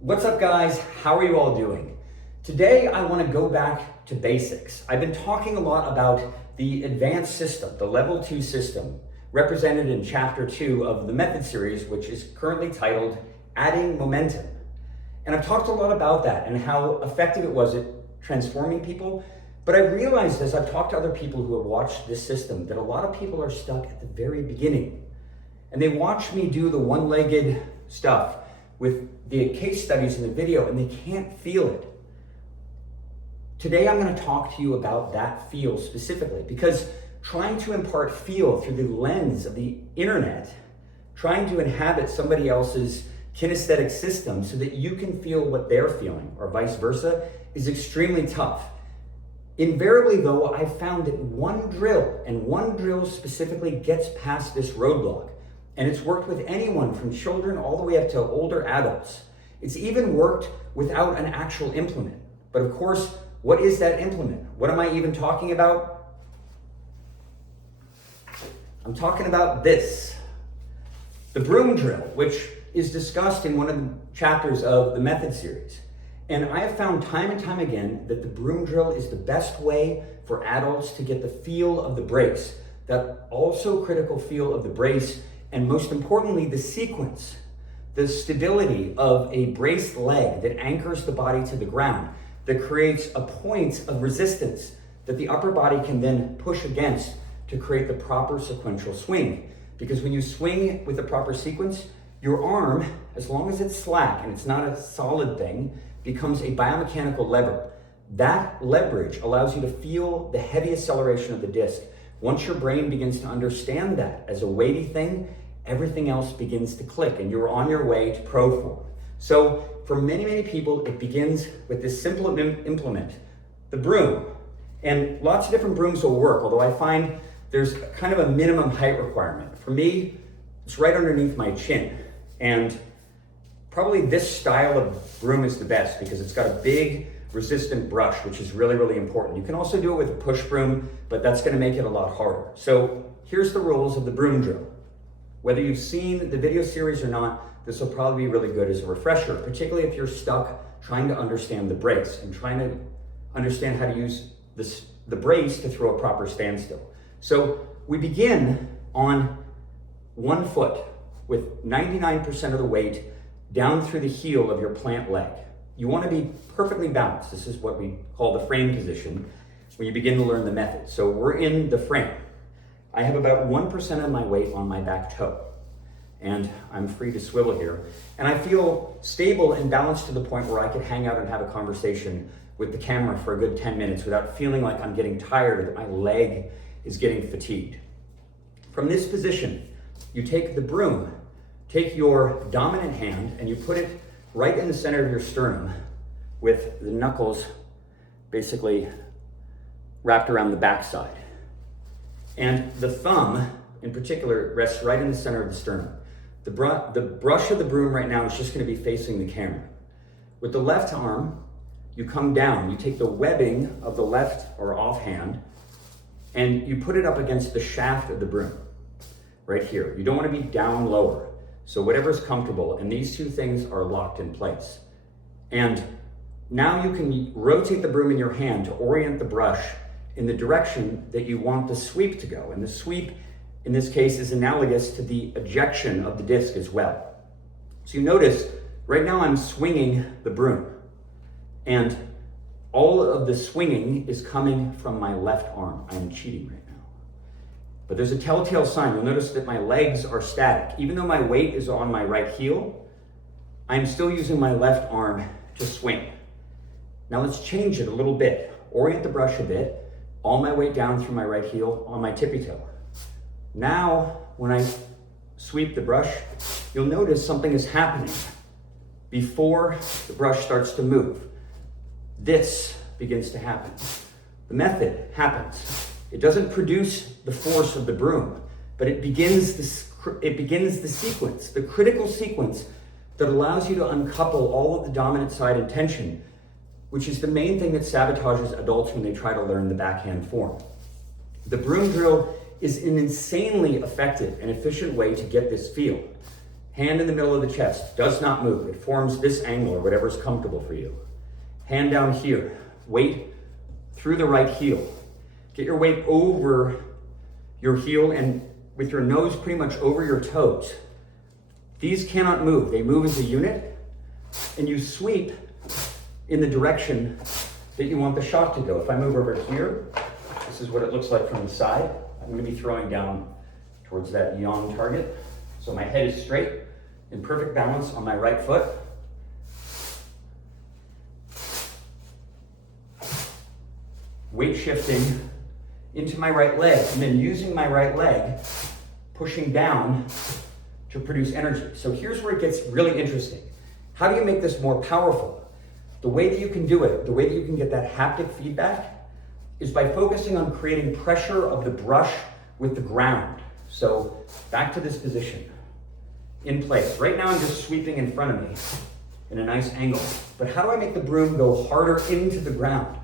What's up, guys? How are you all doing? Today, I want to go back to basics. I've been talking a lot about the advanced system, the level 2 system, represented in chapter 2 of the method series, which is currently titled Adding Momentum. And I've talked a lot about that and how effective it was at transforming people. But I realized as I've talked to other people who have watched this system that a lot of people are stuck at the very beginning. And they watch me do the one-legged stuff with the case studies in the video, and they can't feel it. Today, I'm going to talk to you about that feel specifically, because trying to impart feel through the lens of the internet, trying to inhabit somebody else's kinesthetic system so that you can feel what they're feeling, or vice versa, is extremely tough. Invariably, though, I've found that one drill specifically gets past this roadblock. And it's worked with anyone from children all the way up to older adults. It's even worked without an actual implement. But of course, what is that implement? What am I even talking about? I'm talking about this, the Broom Drill, which is discussed in one of the chapters of the method series. And I have found time and time again that the Broom Drill is the best way for adults to get the feel of the brace, that also critical feel of the brace, and most importantly, the sequence, the stability of a braced leg that anchors the body to the ground, that creates a point of resistance that the upper body can then push against to create the proper sequential swing. Because when you swing with the proper sequence, your arm, as long as it's slack and it's not a solid thing, becomes a biomechanical lever. That leverage allows you to feel the heavy acceleration of the disc. Once your brain begins to understand that as a weighty thing, everything else begins to click and you're on your way to pro form. So for many, many people, it begins with this simple implement, the broom. And lots of different brooms will work, although I find there's kind of a minimum height requirement. For me, it's right underneath my chin. And probably this style of broom is the best because it's got a big resistant brush, which is really, really important. You can also do it with a push broom, but that's going to make it a lot harder. So here's the rules of the Broom Drill. Whether you've seen the video series or not, this will probably be really good as a refresher, particularly if you're stuck trying to understand the brace and trying to understand how to use the brace to throw a proper standstill. So we begin on one foot with 99% of the weight down through the heel of your plant leg. You want to be perfectly balanced. This is what we call the frame position when you begin to learn the method. So we're in the frame. I have about 1% of my weight on my back toe, and I'm free to swivel here. And I feel stable and balanced to the point where I could hang out and have a conversation with the camera for a good 10 minutes without feeling like I'm getting tired or that my leg is getting fatigued. From this position, you take the broom, take your dominant hand, and you put it right in the center of your sternum with the knuckles basically wrapped around the backside. And the thumb, in particular, rests right in the center of the sternum. The brush of the broom right now is just going to be facing the camera. With the left arm, you come down. You take the webbing of the left or offhand, and you put it up against the shaft of the broom, right here. You don't want to be down lower. So whatever's comfortable, and these two things are locked in place. And now you can rotate the broom in your hand to orient the brush in the direction that you want the sweep to go. And the sweep, in this case, is analogous to the ejection of the disc as well. So you notice, right now I'm swinging the broom. And all of the swinging is coming from my left arm. I'm cheating right now. But there's a telltale sign. You'll notice that my legs are static. Even though my weight is on my right heel, I'm still using my left arm to swing. Now let's change it a little bit. Orient the brush a bit. All my weight down through my right heel on my tippy toe. Now, when I sweep the brush, you'll notice something is happening before the brush starts to move. This begins to happen. The method happens. It doesn't produce the force of the broom, but it begins the sequence, the critical sequence that allows you to uncouple all of the dominant side and tension, which is the main thing that sabotages adults when they try to learn the backhand form. The Broom Drill is an insanely effective and efficient way to get this feel. Hand in the middle of the chest, does not move. It forms this angle or whatever is comfortable for you. Hand down here, weight through the right heel. Get your weight over your heel and with your nose pretty much over your toes. These cannot move, they move as a unit, and you sweep in the direction that you want the shot to go. If I move over here, this is what it looks like from the side. I'm gonna be throwing down towards that yawn target. So my head is straight, in perfect balance on my right foot. Weight shifting into my right leg, and then using my right leg, pushing down to produce energy. So here's where it gets really interesting. How do you make this more powerful? The way that you can do it, the way that you can get that haptic feedback is by focusing on creating pressure of the brush with the ground. So back to this position, in place. Right now I'm just sweeping in front of me in a nice angle. But how do I make the broom go harder into the ground?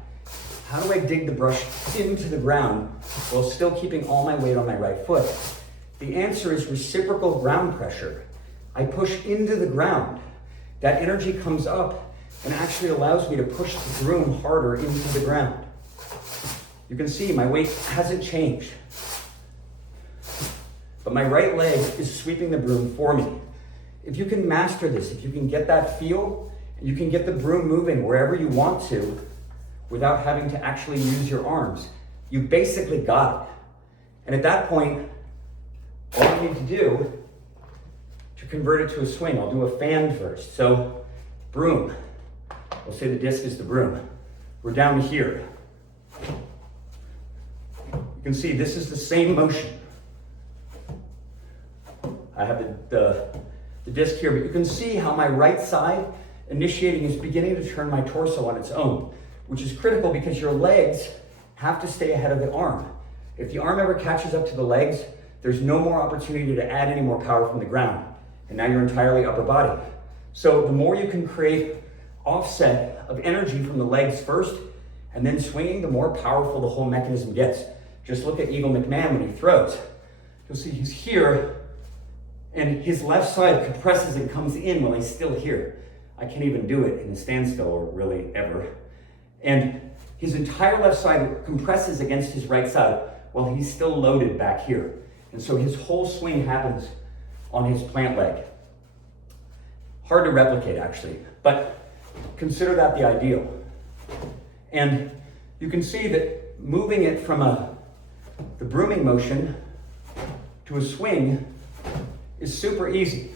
How do I dig the brush into the ground while still keeping all my weight on my right foot? The answer is reciprocal ground pressure. I push into the ground. That energy comes up and actually allows me to push the broom harder into the ground. You can see my weight hasn't changed, but my right leg is sweeping the broom for me. If you can master this, if you can get that feel, and you can get the broom moving wherever you want to without having to actually use your arms, you basically got it. And at that point, all you need to do to convert it to a swing, I'll do a fan first. So broom, we'll say the disc is the broom. We're down here. You can see this is the same motion. I have the disc here, but you can see how my right side initiating is beginning to turn my torso on its own, which is critical because your legs have to stay ahead of the arm. If the arm ever catches up to the legs, there's no more opportunity to add any more power from the ground. And now you're entirely upper body. So the more you can create offset of energy from the legs first and then swinging, the more powerful the whole mechanism gets. Just look at Eagle McMahon when he throws. You'll see he's here and his left side compresses and comes in while he's still here. I can't even do it in a standstill or really ever. And his entire left side compresses against his right side while he's still loaded back here. And so his whole swing happens on his plant leg. Hard to replicate actually, but consider that the ideal. And you can see that moving it from the brooming motion to a swing is super easy.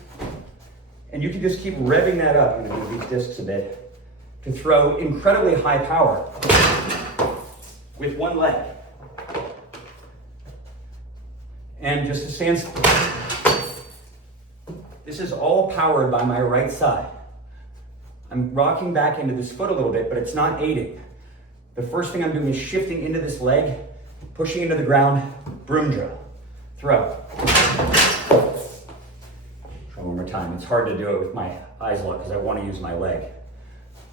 And you can just keep revving that up, I'm gonna move these discs a bit, to throw incredibly high power with one leg. And just a standstill. This is all powered by my right side. I'm rocking back into this foot a little bit, but it's not aiding. The first thing I'm doing is shifting into this leg, pushing into the ground, broom drill, throw. Try one more time. It's hard to do it with my eyes locked because I want to use my leg.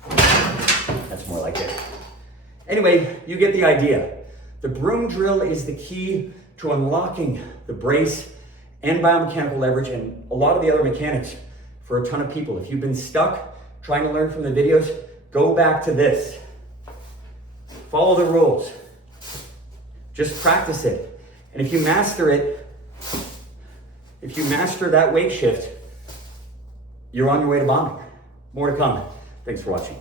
That's more like it. Anyway, you get the idea. The broom drill is the key to unlocking the brace and biomechanical leverage and a lot of the other mechanics for a ton of people. If you've been stuck trying to learn from the videos, go back to this. Follow the rules. Just practice it. And if you master it, if you master that weight shift, you're on your way to bombing. More to come. Thanks for watching.